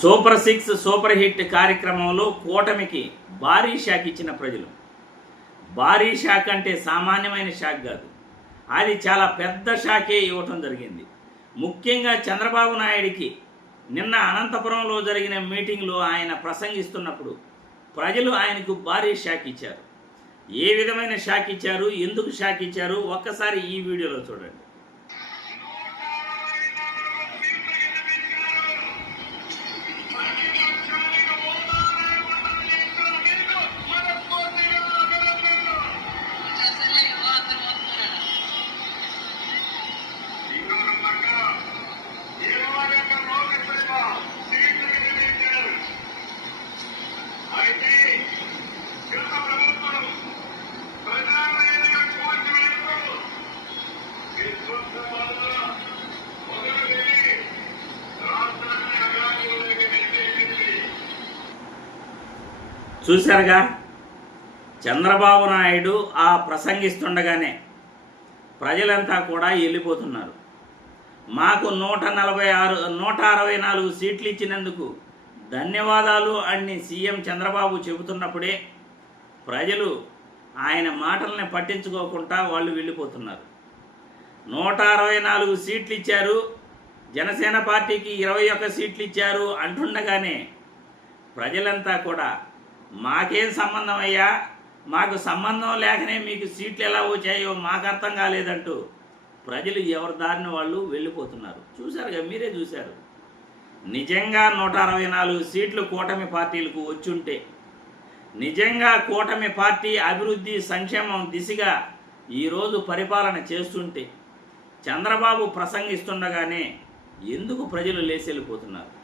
Super six super hit కార్యక్రమంలో కూటమికి భారీ షాక్ ఇచ్చిన ప్రజలు. భారీ షాక్ అంటే సామాన్యమైన షాక్ కాదు. అది చాలా పెద్ద షాకే ఇవ్వటం జరిగింది. ముఖ్యంగా చంద్రబాబు నాయుడికి నిన్న అనంతపురంలో జరిగిన మీటింగ్లో ఆయన ప్రసంగిస్తున్నప్పుడు ప్రజలు ఆయనకు భారీ షాక్ ఇచ్చారు. ఏ విధమైన షాక్ ఇచ్చారు? ఎందుకు షాక్ ఇచ్చారు? ఒక్కసారి ఈ వీడియోలో చూడండి. చూశారుగా? చంద్రబాబు నాయుడు ఆ ప్రసంగిస్తుండగానే ప్రజలంతా కూడా వెళ్ళిపోతున్నారు. మాకు నూట నలభై ఆరు నూట అరవై నాలుగు సీట్లు ఇచ్చినందుకు ధన్యవాదాలు అని సీఎం చంద్రబాబు చెబుతున్నప్పుడే ప్రజలు ఆయన మాటల్ని పట్టించుకోకుండా వాళ్ళు వెళ్ళిపోతున్నారు. నూట అరవై నాలుగు సీట్లు ఇచ్చారు జనసేన పార్టీకి ఇరవై ఒక్క సీట్లు ఇచ్చారు అంటుండగానే ప్రజలంతా కూడా మాకేం సంబంధం అయ్యా? మాకు సంబంధం లేకనే మీకు సీట్లు ఎలా వచ్చాయో మాకు అర్థం కాలేదంటూ ప్రజలు ఎవరి దారిన వాళ్ళు వెళ్ళిపోతున్నారు. చూశారుగా మీరే చూశారు. నిజంగా నూట అరవై నాలుగు సీట్లు కూటమి పార్టీలకు వచ్చుంటే నిజంగా కూటమి పార్టీ అభివృద్ధి సంక్షేమం దిశగా ఈరోజు పరిపాలన చేస్తుంటే చంద్రబాబు ప్రసంగిస్తుండగానే ఎందుకు ప్రజలు లేచెళ్ళిపోతున్నారు?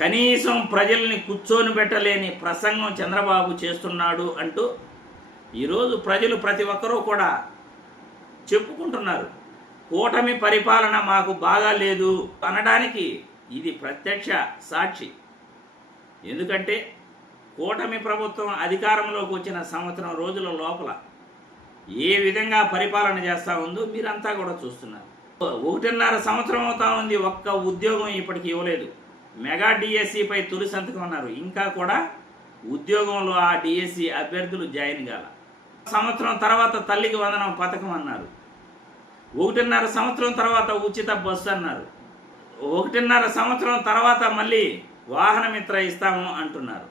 కనీసం ప్రజల్ని కూర్చొని పెట్టలేని ప్రసంగం చంద్రబాబు చేస్తున్నాడు అంటూ ఈరోజు ప్రజలు ప్రతి ఒక్కరూ కూడా చెప్పుకుంటున్నారు. కూటమి పరిపాలన మాకు బాగా లేదు అనడానికి ఇది ప్రత్యక్ష సాక్షి. ఎందుకంటే కూటమి ప్రభుత్వం అధికారంలోకి వచ్చిన సంవత్సరం రోజుల లోపల ఏ విధంగా పరిపాలన చేస్తూ ఉందో మీరంతా కూడా చూస్తున్నారు. ఒకటిన్నర సంవత్సరం అవుతా ఉంది ఒక్క ఉద్యోగం ఇప్పటికి ఇవ్వలేదు. మెగా డిఎస్సిపై తొలి సంతకం అన్నారు. ఇంకా కూడా ఉద్యోగంలో ఆ డిఎస్సి అభ్యర్థులు జాయిన్ కాల. సంవత్సరం తర్వాత తల్లికి వందనం పథకం అన్నారు. ఒకటిన్నర సంవత్సరం తర్వాత ఉచిత బస్సు అన్నారు. ఒకటిన్నర సంవత్సరం తర్వాత మళ్ళీ వాహనమిత్ర ఇస్తాము అంటున్నారు.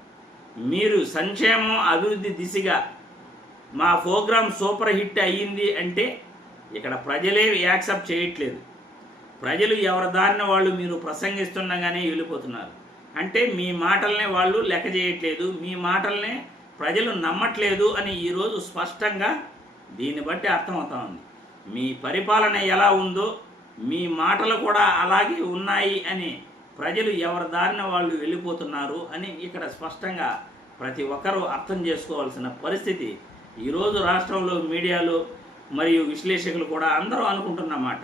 మీరు సంక్షేమం అభివృద్ధి దిశగా మా ప్రోగ్రామ్ సూపర్ హిట్ అయ్యింది అంటే ఇక్కడ ప్రజలే యాక్సెప్ట్ చేయట్లేదు. ప్రజలు ఎవరి దారిన వాళ్ళు మీరు ప్రసంగిస్తుండగానే వెళ్ళిపోతున్నారు. అంటే మీ మాటలనే వాళ్ళు లెక్క చేయట్లేదు మీ మాటలనే ప్రజలు నమ్మట్లేదు అని ఈరోజు స్పష్టంగా దీన్ని బట్టి అర్థమవుతా ఉంది. మీ పరిపాలన ఎలా ఉందో మీ మాటలు కూడా అలాగే ఉన్నాయి అని ప్రజలు ఎవరి దారిన వాళ్ళు వెళ్ళిపోతున్నారు అని ఇక్కడ స్పష్టంగా ప్రతి ఒక్కరూ అర్థం చేసుకోవాల్సిన పరిస్థితి ఈరోజు రాష్ట్రంలో మీడియాలో మరియు విశ్లేషకులు కూడా అందరూ అనుకుంటున్నమాట